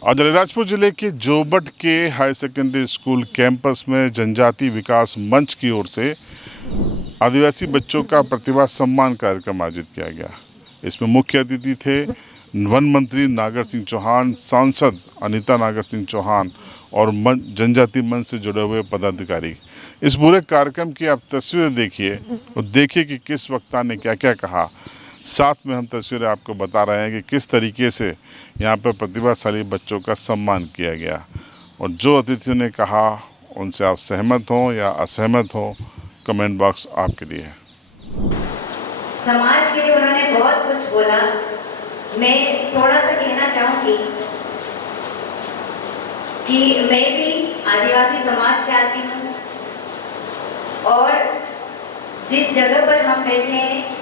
आज अलीराजपुर जिले के जोबट के हाई सेकेंडरी स्कूल कैंपस में जनजाति विकास मंच की ओर से आदिवासी बच्चों का प्रतिभा सम्मान कार्यक्रम आयोजित किया गया। इसमें मुख्य अतिथि थे वन मंत्री नागर सिंह चौहान, सांसद अनीता नागर सिंह चौहान और जनजाति मंच से जुड़े हुए पदाधिकारी। इस पूरे कार्यक्रम की आप तस्वीरें देखिए और देखिए कि किस वक्ता ने क्या क्या कहा। साथ में हम तस्वीरें आपको बता रहे हैं कि किस तरीके से यहाँ पर प्रतिभाशाली बच्चों का सम्मान किया गया और जो अतिथियों ने कहा उनसे आप सहमत हों या असहमत हों, कमेंट बॉक्स आपके लिए है। समाज के लिए उन्होंने बहुत कुछ बोला। मैं थोड़ा सा कहना चाहूँगी कि मैं भी आदिवासी समाज से आती हूँ और जिस जगह पर हम बैठे हैं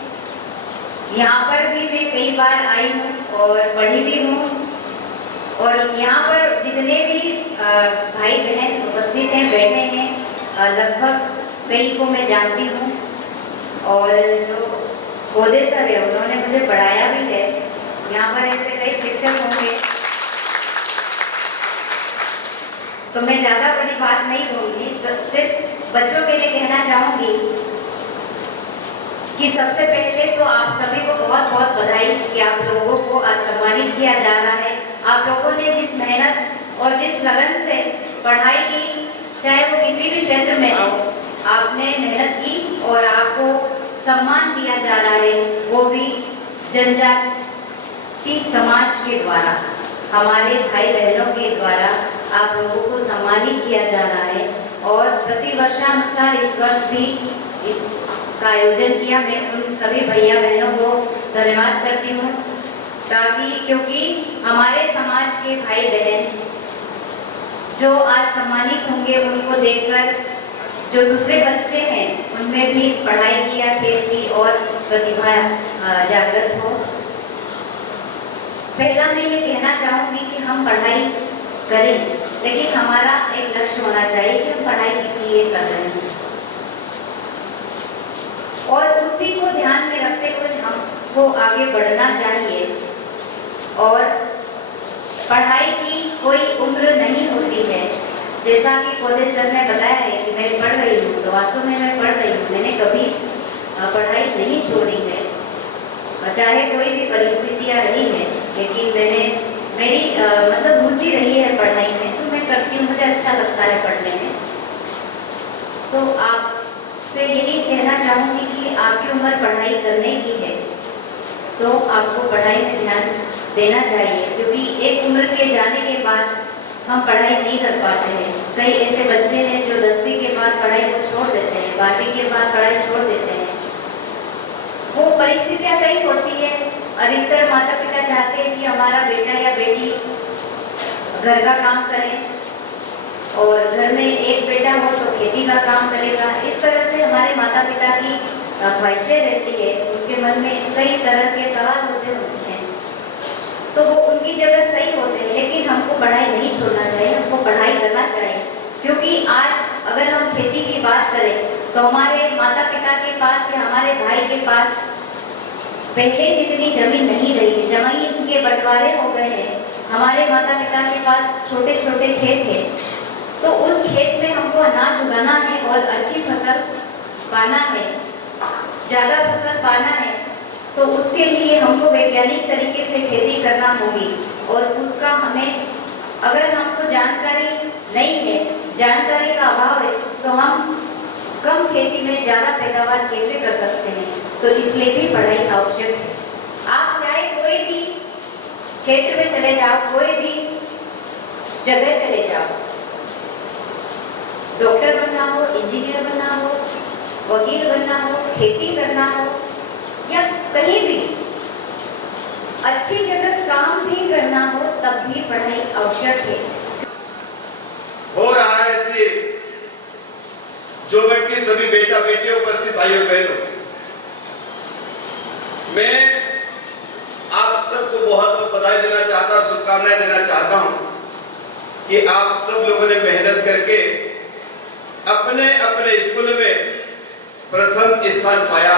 यहाँ पर भी मैं कई बार आई हूँ और पढ़ी भी हूँ और यहाँ पर जितने भी भाई बहन उपस्थित हैं, बैठे हैं, लगभग कई को मैं जानती हूँ और जो पौधे सर है उन्होंने मुझे पढ़ाया भी है। यहाँ पर ऐसे कई शिक्षक होंगे तो मैं ज़्यादा बड़ी बात नहीं कहूँगी, सिर्फ बच्चों के लिए कहना चाहूँगी कि सबसे पहले तो आप सभी को बहुत बहुत बधाई कि आप लोगों को आज सम्मानित किया जा रहा है। आप लोगों ने जिस मेहनत और जिस लगन से पढ़ाई की, चाहे वो किसी भी क्षेत्र में हो, आपने मेहनत की और आपको सम्मान दिया जा रहा है, वो भी जनजाति समाज के द्वारा, हमारे भाई बहनों के द्वारा आप लोगों को सम्मानित किया जा रहा है। और प्रतिवर्षानुसार इस वर्ष भी इस का आयोजन किया। मैं उन सभी भैया बहनों को धन्यवाद करती हूँ क्योंकि हमारे समाज के भाई बहन जो आज सम्मानित होंगे उनको देखकर जो दूसरे बच्चे हैं उनमें भी पढ़ाई की या खेल की और प्रतिभा जागृत हो। पहला मैं ये कहना चाहूँगी कि हम पढ़ाई करें, लेकिन हमारा एक लक्ष्य होना चाहिए कि हम पढ़ाई किस लिए कर रहे हैं और उसी को ध्यान में रखते हुए हमको आगे बढ़ना चाहिए। और पढ़ाई की कोई उम्र नहीं होती है, जैसा कि पौधे सर ने बताया है कि मैं पढ़ रही हूँ, तो वास्तव में मैं पढ़ रही हूँ। मैंने कभी पढ़ाई नहीं छोड़ी है, चाहे कोई भी परिस्थितियाँ रही हैं, लेकिन मेरी मतलब रुचि रही है पढ़ाई में, तो मैं करती हूँ, मुझे अच्छा लगता है पढ़ने में। तो आप से यही कहना चाहूँगी कि आपकी उम्र पढ़ाई करने की है तो आपको पढ़ाई में ध्यान देना चाहिए, क्योंकि एक उम्र के जाने के बाद हम पढ़ाई नहीं कर पाते हैं। कई ऐसे बच्चे हैं जो 10वीं के बाद पढ़ाई को छोड़ देते हैं, 12वीं के बाद पढ़ाई छोड़ देते हैं। वो परिस्थितियाँ कई होती है। अधिकतर माता पिता चाहते हैं कि हमारा बेटा या बेटी घर का काम करें और घर में एक बेटा हो तो खेती का काम करेगा। इस तरह से हमारे माता पिता की ख्वाहिशें रहती है, उनके मन में कई तरह के सवाल होते हैं, तो वो उनकी जगह सही होते हैं। लेकिन हमको पढ़ाई नहीं छोड़ना चाहिए, हमको पढ़ाई करना चाहिए, क्योंकि आज अगर हम खेती की बात करें तो हमारे माता पिता के पास या हमारे भाई के पास पहले जितनी जमीन नहीं रही है, जमीन के बंटवारे हो गए हैं। हमारे माता पिता के पास छोटे छोटे खेत हैं, तो उस खेत में हमको अनाज उगाना है और अच्छी फसल पाना है, ज़्यादा फसल पाना है, तो उसके लिए हमको वैज्ञानिक तरीके से खेती करना होगी। और उसका हमें, अगर हमको जानकारी नहीं है, जानकारी का अभाव है, तो हम कम खेती में ज़्यादा पैदावार कैसे कर सकते हैं। तो इसलिए भी पढ़ाई आवश्यक है। आप चाहे कोई भी क्षेत्र में चले जाओ, कोई भी जगह चले जाओ, डॉक्टर बनना हो, इंजीनियर बनना हो, वकील बनना हो, खेती करना हो या कहीं भी अच्छी जगह काम भी करना हो, तब भी पढ़ाई आवश्यक है। हो रहा है श्री जोबट की सभी बेटा बेटियों, उपस्थित भाइयों बहनों, मैं आप सबको बहुत बहुत बधाई देना चाहता हूं, शुभकामनाएं देना चाहता हूं कि आप सब लोगों ने मेहनत करके अपने अपने स्कूल में प्रथम स्थान पाया।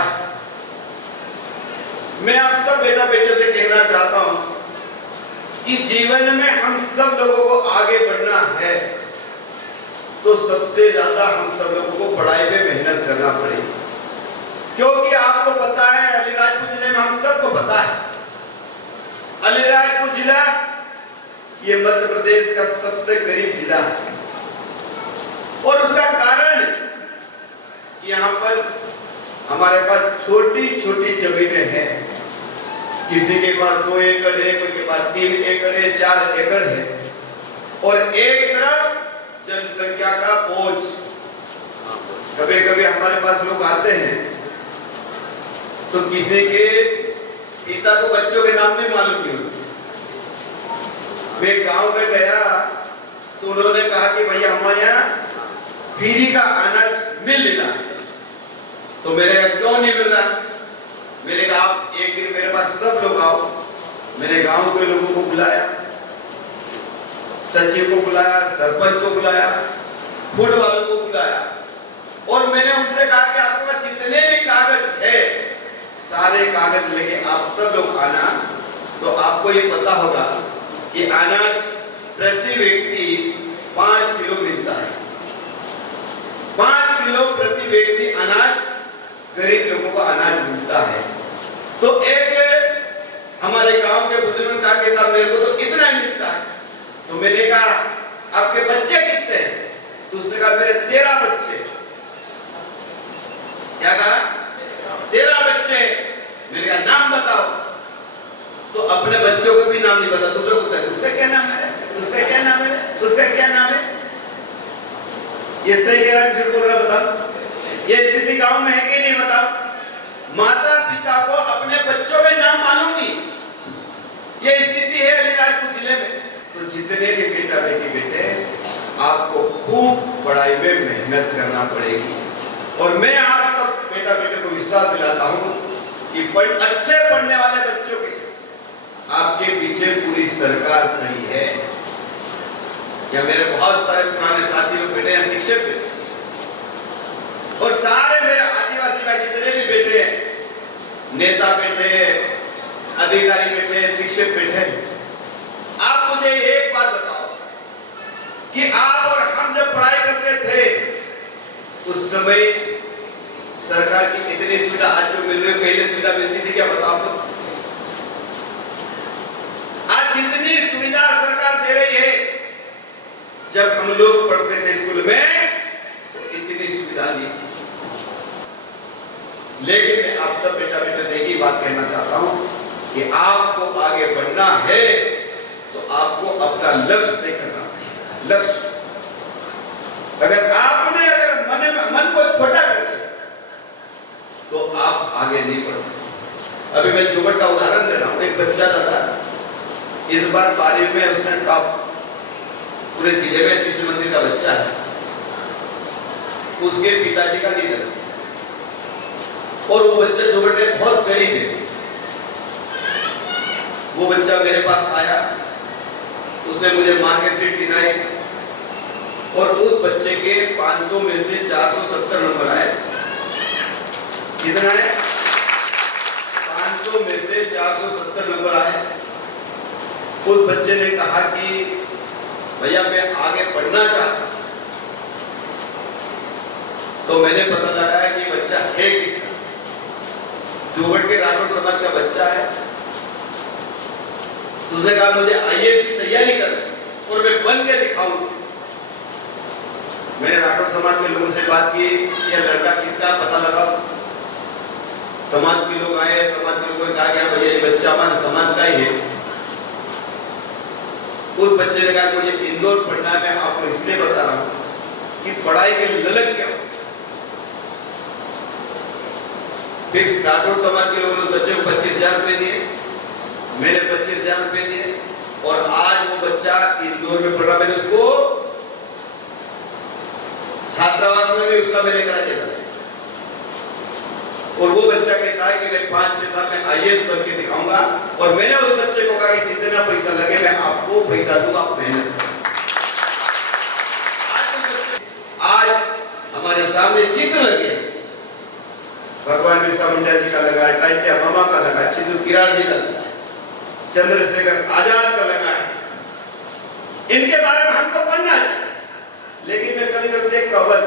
मैं आप सब बेटा बेटियों से कहना चाहता हूं कि जीवन में हम सब लोगों को आगे बढ़ना है तो सबसे ज्यादा हम सब लोगों को पढ़ाई पे मेहनत करना पड़ेगी। क्योंकि आपको पता है, अलीराजपुर जिले में हम सबको पता है, अलीराजपुर जिला ये मध्य प्रदेश का सबसे गरीब जिला है। और उसका कारण यहाँ पर हमारे पास छोटी छोटी जमीनें हैं। किसी के पास 2 एकड़ है, कोई के पास 3 एकड़ है, 4 एकड़ है। और एक तरफ जनसंख्या का बोझ। कभी कभी हमारे पास लोग आते हैं तो किसी के पिता को बच्चों के नाम नहीं मालूम नहीं होते। मैं गांव में गया तो उन्होंने कहा कि भैया हमारे यहाँ फ्री का अनाज मिल रहा है। तो मैंने कहा क्यों नहीं मिल रहा? मैंने कहा आप एक दिन मेरे पास सब लोग आओ। मैंने गांव के लोगों को बुलाया, सचिव को बुलाया, सरपंच को बुलाया, फूड वालों को बुलाया और मैंने उनसे कहा कि आपके पास जितने भी कागज है सारे कागज लेके आप सब लोग आना। तो आपको ये पता होगा कि अनाज प्रति व्यक्ति 5 किलो मिलता है। 5 किलो प्रति व्यक्ति अनाज गरीब लोगों को अनाज मिलता है। तो एक हमारे गांव के बुजुर्ग कहा कि साहब मेरे को तो इतना ही मिलता है। तो मैंने कहा आपके बच्चे कितने हैं? तो उसने कहा मेरे 13 बच्चे। क्या कहा? 13 बच्चे। मैंने कहा नाम बताओ। तो अपने बच्चों को भी नाम नहीं पता। दूसरे को पूछा उसका क्या नाम है, उसका क्या नाम है, उसका क्या नाम है। ये सही कह रहा है, झूठ बोल रहा बताओ। ये स्थिति गांव में है कि नहीं बताओ। माता पिता को अपने बच्चों के नाम मालूम नहीं। ये स्थिति है अलीराजपुर जिले में। तो जितने भी बेटा बेटे आपको खूब पढ़ाई में मेहनत करना पड़ेगी। और मैं आप सब बेटा बेटे को विश्वास दिलाता हूं कि अच्छे पढ़ने वाले बच्चों के आपके पीछे पूरी सरकार खड़ी है। या मेरे बहुत सारे पुराने साथी लोग बेटे हैं, शिक्षक बेटे, और सारे मेरे आदिवासी भाई जितने भी बेटे हैं, नेता बेटे, अधिकारी बेटे, शिक्षक बेटे, आप मुझे एक बात बताओ कि आप और हम जब पढ़ाई करते थे उस समय सरकार की इतनी सुविधा आज जो मिल रही है पहले सुविधा मिलती थी क्या? बताओ तो। आज जितनी सुविधा सरकार दे रही है, जब हम लोग पढ़ते थे स्कूल में तो इतनी सुविधा नहीं थी। लेकिन मैं आप सब बेटा बेटे से एक ही बात कहना चाहता हूं कि आपको आगे बढ़ना है तो आपको अपना लक्ष्य तय करना पड़ेगा। लक्ष्य अगर आपने मन को छोटा कर दिया तो आप आगे नहीं बढ़ सकते। अभी मैं जोबट का उदाहरण दे रहा हूं। एक बच्चा था, इस बार 12वीं में उसने टॉप, पूरे जिले में शिशु मंदिर का बच्चा है। उसके पिताजी का निधन और वो बच्चा जोबट में बहुत गरीब है। वो बच्चा मेरे पास आया, उसने मुझे मार्कशीट दिखाई और उस बच्चे के 500 में से 470 नंबर आए। कितना है? 500 में से 470 नंबर आए। उस बच्चे ने कहा कि भैया मैं आगे पढ़ना चाहता हूं। तो मैंने पता लगाया कि बच्चा है किसका। जोबट के राठौर समाज का बच्चा है। उसने कहा मुझे आईएएस की तैयारी करनी और मैं बन के दिखाऊंगा। मैंने राठौर समाज के लोगों से बात की, यह लड़का किसका पता लगाओ। समाज के लोग आए, समाज के लोगों ने कहा कि भैया ये बच्चा हमारे समाज का ही है। उस बच्चे ने कहा मुझे इंदौर पढ़ना है। मैं आपको इसलिए बता रहा हूं कि पढ़ाई के ललक क्या होती है। फिर राठौर समाज के लोगों ने उस बच्चे को 25,000 रुपए दिए, मैंने 25,000 रुपए दिए और आज वो बच्चा इंदौर में पढ़ रहा। मैंने उसको छात्रावास में भी उसका मैंने करा दिया था। और वो बच्चा कहता है कि मैं 5-6 साल में आईएएस बन के दिखाऊंगा। और मैंने उस बच्चे को कहा कि जितना पैसा लगे मैं आपको पैसा दूंगा, आप मेहनत करो। आज हमारे सामने चित्र लगे, भगवान बिरसा मुंडा जी का लगा है, टाइटिया मामा का लगा है, चिंदू किराड़ जी का लगा है, चंद्रशेखर आजाद का लगा है, इनके बारे में हमको पढ़ना चाहिए। लेकिन मैं कभी कभी देखता हूँ बस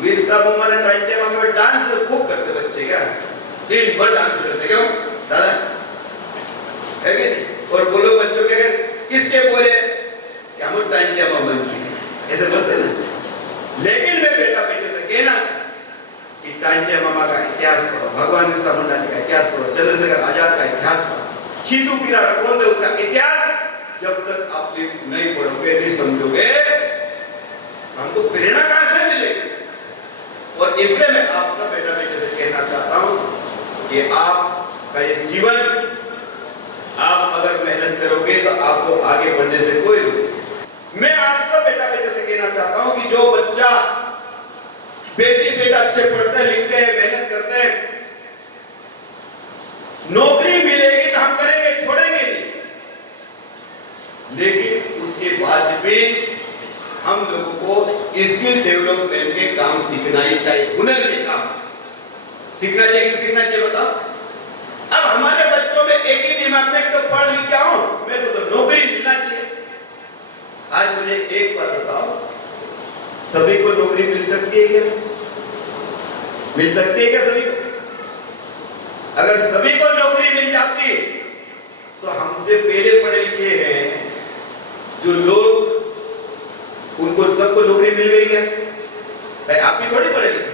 वीर साहब हमारे टाइम टेबल में डांस खूब करते बच्चे, क्या दिन भर डांस करते, क्यों दादा है कि नहीं? और बोलो बच्चों के किसके बोले कि हम टाइम टेबल बन गए, ऐसे बोलते ना। लेकिन मैं बेटा बेटे से कहना कि टाइम टेबल का इतिहास पढ़ो, भगवान बिरसा मुंडा जी का इतिहास पढ़ो, चंद्रशेखर आजाद का इतिहास पढ़ो, सीधू किराड़ा कौन थे उसका इतिहास। जब तक आप नहीं पढ़ोगे, नहीं समझोगे, हमको प्रेरणा कहां से मिलेगी? और इसलिए मैं आप सब बेटा बेटे से कहना चाहता हूं कि आपका ये जीवन, आप अगर मेहनत करोगे तो आपको आगे बढ़ने से कोई रोक नहीं। मैं आप सब बेटा बेटे से कहना चाहता हूं कि जो बच्चा, बेटी बेटा अच्छे पढ़ते हैं, लिखते हैं, मेहनत करते हैं, नौकरी मिलेगी तो हम करेंगे, छोड़ेंगे नहीं। लेकिन उसके बाद भी हम लोगों को स्किल डेवलपमेंट के काम सीखना ही चाहिए, हुनर के काम सीखना चाहिए। कि सीखना चाहिए बताओ? अब हमारे बच्चों में एक ही दिमाग में तो पढ़ लिख के आऊं, मेरे को तो नौकरी मिलना चाहिए। आज मुझे एक बात बताओ, सभी को नौकरी मिल सकती है क्या? मिल सकती है क्या सभी को? अगर सभी को नौकरी मिल जाती तो हमसे पहले पढ़े लिखे हैं जो लोग, उनको सबको नौकरी मिल गई क्या? भाई आप भी थोड़ी पढ़े लिखे,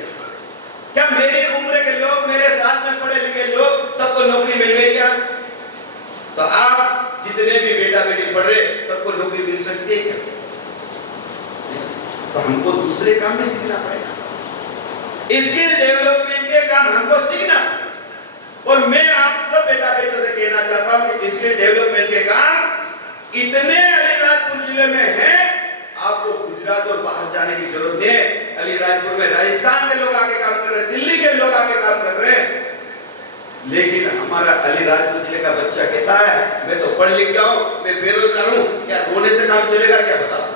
क्या मेरी उम्र के लोग, मेरे साथ में पढ़े लिखे लोग सबको नौकरी मिल गई क्या? तो आप जितने भी बेटा बेटी पढ़ रहे सबको नौकरी मिल सकती है क्या? तो हमको दूसरे काम भी सीखना पड़ेगा, स्किल डेवलपमेंट के काम हमको सीखना। और मैं आप सब बेटा बेटों से कहना चाहता हूं कि स्किल डेवलपमेंट के काम इतने अलीराजपुर जिले में है, आपको गुजरात और बाहर जाने की जरूरत नहीं है। अलीराजपुर में राजस्थान के लोग आके काम कर रहे हैं, दिल्ली के लोग आके काम कर रहे हैं। लेकिन हमारा अलीराजपुर जिले का बच्चा कहता है मैं तो पढ़ लिख गया हूं, मैं बेरोजगार हूं, क्या रोने से काम चलेगा क्या? बताओ।